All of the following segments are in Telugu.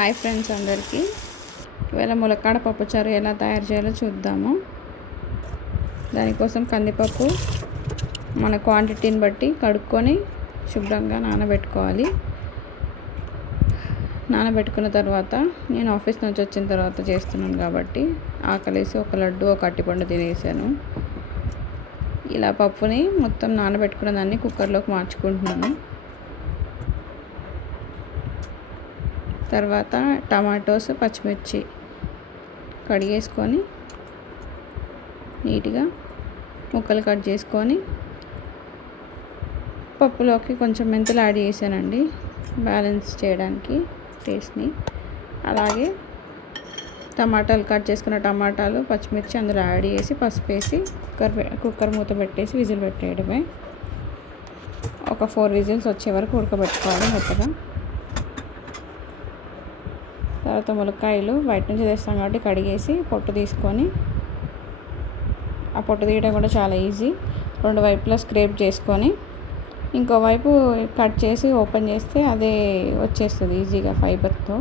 హాయ్ ఫ్రెండ్స్ అందరికీ. ఇవాళ ములక్కాడ పప్పుచారు ఎలా తయారు చేయాలో చూద్దాము. దానికోసం కందిపప్పు మన క్వాంటిటీని బట్టి కడుక్కొని శుభ్రంగా నానబెట్టుకోవాలి. నానబెట్టుకున్న తర్వాత నేను ఆఫీస్ నుంచి వచ్చిన తర్వాత చేస్తున్నాను కాబట్టి ఆకలేసి ఒక లడ్డు ఒక అరటిపండు తినేసాను. ఇలా పప్పుని మొత్తం నానబెట్టుకున్న దాన్ని కుక్కర్లోకి మార్చుకుంటున్నాను. తర్వాత టమాటోస్ పచ్చిమిర్చి కడిగేసుకొని నీట్గా ముక్కలు కట్ చేసుకొని పప్పులోకి కొంచెం మెంతులు యాడ్ చేశానండి బ్యాలెన్స్ చేయడానికి టేస్ట్ని. అలాగే టమాటాలు కట్ చేసుకున్న టమాటాలు పచ్చిమిర్చి అందులో యాడ్ చేసి పసుపు వేసి కుక్కర్ మూత పెట్టేసి విజిల్ పెట్టేయడమే. ఒక 4 విజిల్స్ వచ్చే వరకు ఉడకబెట్టుకోవాలి మెత్తగా. తర్వాత ములక్కాయలు బయట నుంచి తెస్తాం కాబట్టి కడిగేసి పొట్టు తీసుకొని, ఆ పొట్టు తీయడం కూడా చాలా ఈజీ. 2 వైపులా స్క్రేప్ చేసుకొని ఇంకోవైపు కట్ చేసి ఓపెన్ చేస్తే అదే వచ్చేస్తుంది ఈజీగా ఫైబర్తో.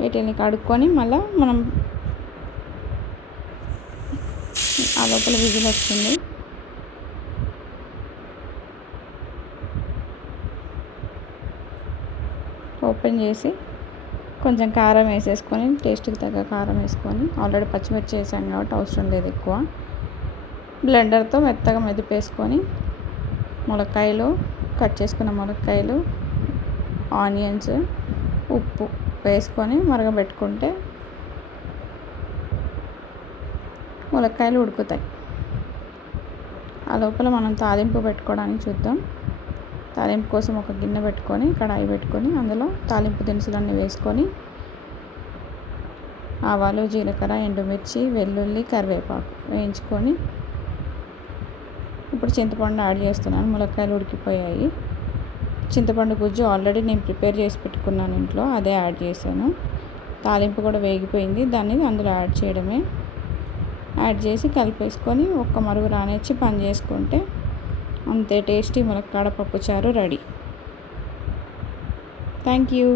వీటిని కడుక్కొని మళ్ళీ మనం ఆ లోపల విజిల్ వస్తుంది. ఓపెన్ చేసి కొంచెం కారం వేసేసుకొని టేస్ట్కి తగ్గ కారం వేసుకొని, ఆల్రెడీ పచ్చిమిర్చి వేసాను కాబట్టి అవసరం లేదు ఎక్కువ. బ్లెండర్తో మెత్తగా మెదిపేసుకొని ములక్కాయలు కట్ చేసుకున్న ములక్కాయలు, ఆనియన్స్, ఉప్పు వేసుకొని మరగబెట్టుకుంటే ములక్కాయలు ఉడుకుతాయి. ఆ లోపల మనం తాలింపు పెట్టుకోవడానికి చూద్దాం. తాలింపు కోసం ఒక గిన్నె పెట్టుకొని కడాయి పెట్టుకొని అందులో తాలింపు దినుసులన్నీ వేసుకొని ఆవాలు, జీలకర్ర, ఎండుమిర్చి, వెల్లుల్లి, కరివేపాకు వేయించుకొని ఇప్పుడు చింతపండు యాడ్ చేస్తున్నాను. ములక్కాయలు ఉడికిపోయాయి. చింతపండు గుజ్జు ఆల్రెడీ నేను ప్రిపేర్ చేసి పెట్టుకున్నాను ఇంట్లో, అదే యాడ్ చేశాను. తాలింపు కూడా వేగిపోయింది, దాన్ని అందులో యాడ్ చేయడమే. యాడ్ చేసి కలిపేసుకొని ఒక్క మరుగు రానిచ్చి పని చేసుకుంటే అంతే టేస్టీ ములక్కాడ పప్పుచారు రెడీ. Thank you.